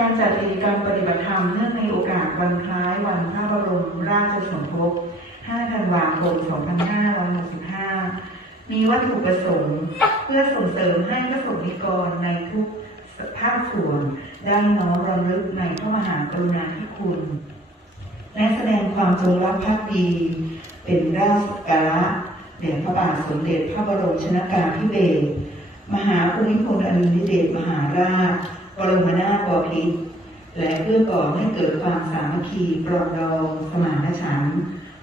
การจัดกิจกรรมปฏิบัติธรรมเนื่องในโอกาสวันคล้ายวันพระบรมราชสมภพ 5 ธันวาคม 2565 มีวัตถุประสงค์ เพื่อส่งเสริมให้พระสงฆ์นิกรในทุกภาคส่วนได้น้อมรำลึกในพระมหากรุณาธิคุณ และแสดงความจงรักภักดีเป็นราชการะแด่พระบาทสมเด็จพระบรมชนกาธิเบศรมหาภูมิพลอดุลยเดชมหาราช บรมนาถบพิตรและเพื่อก่อให้เกิดความสามัคคีปรองดองสมานฉันท์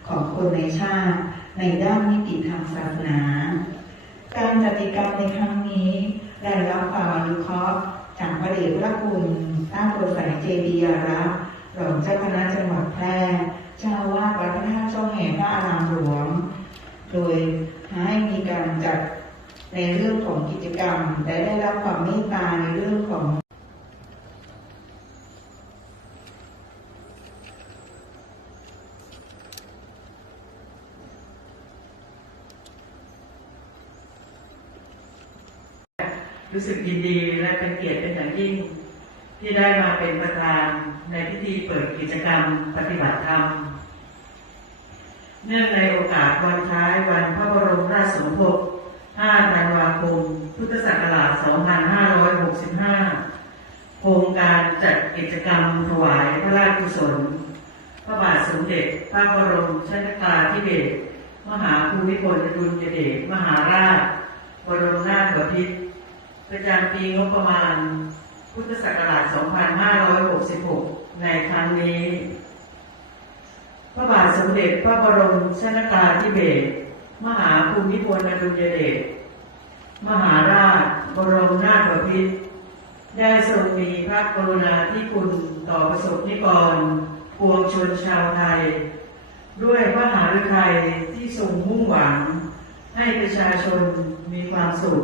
ของคนในชาติ ในด้านนิติทางศาสนา การจัดกิจกรรมในครั้งนี้ ได้รับความอนุเคราะห์จากพระเดชพระคุณต้าโปรสัยเจดียรักษ์รองเจ้าคณะจังหวัดแพร่เจ้าอาวาดวัดพระธาตุช่องแห่พระอารามหลวง โดยให้มีการจัดในเรื่องของกิจกรรมและได้รับความเมตตาในเรื่องของ รู้สึกยินดีและเป็นเกียรติเป็นอย่างยิ่ง ที่ได้มาเป็นประธานในพิธีเปิดกิจกรรมปฏิบัติธรรม เนื่องในโอกาสวันคล้ายวันพระบรมราชสมภพ 5 ธันวาคม พุทธศักราช 2565 โครงการจัดกิจกรรมถวายพระราชกุศล พระบาทสมเด็จพระบรมชนกาธิเบศรมหาภูมิพลอดุลยเดชมหาราช บรมนาถบพิตร ประจำปีงบประมาณ พุทธศักราช 2566 ในครั้งนี้ พระบาทสมเด็จพระบรมชนกาธิเบศรมหาภูมิพลอดุลยเดชมหาราชบรมนาถบพิตรได้ทรงมีพระกรุณาธิคุณต่อประสบนิกรปวงชนชาวไทย ด้วยพระมหาฤทัยที่ทรงมุ่งหวัง ให้ประชาชนมีความสุข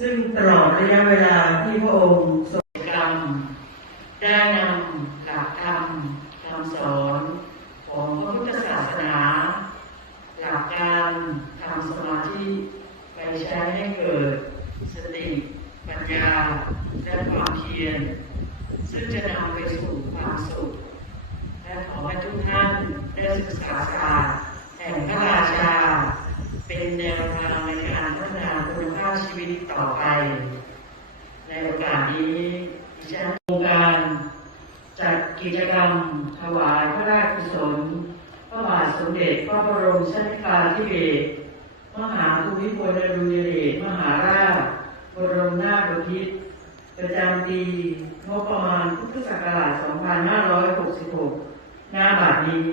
ซึ่งตลอดระยะเวลาที่พระองค์ทรงกรรม ได้นำหลักธรรมคำสอนของพระพุทธศาสนาหลักการทำสมาธิไปใช้ให้เกิด สติปัญญาและความเพียรซึ่งจะนำไปสู่ความสุข และขอให้ทุกท่านได้ศึกษาศาสตร์แห่งพระราชา เป็นแนวทางใน ชีวิตต่อไป ในโอกาสนี้ดิฉันโครงการจัดกิจกรรมถวายพระราชกุศลพระบาทสมเด็จพระบรมชนกาธิเบศรมหาภูมิพลอดุลยเดชมหาราชบรมนาถบพิตรประจำปีงบประมาณพุทธศักราช 2566 หน้าบัดนี้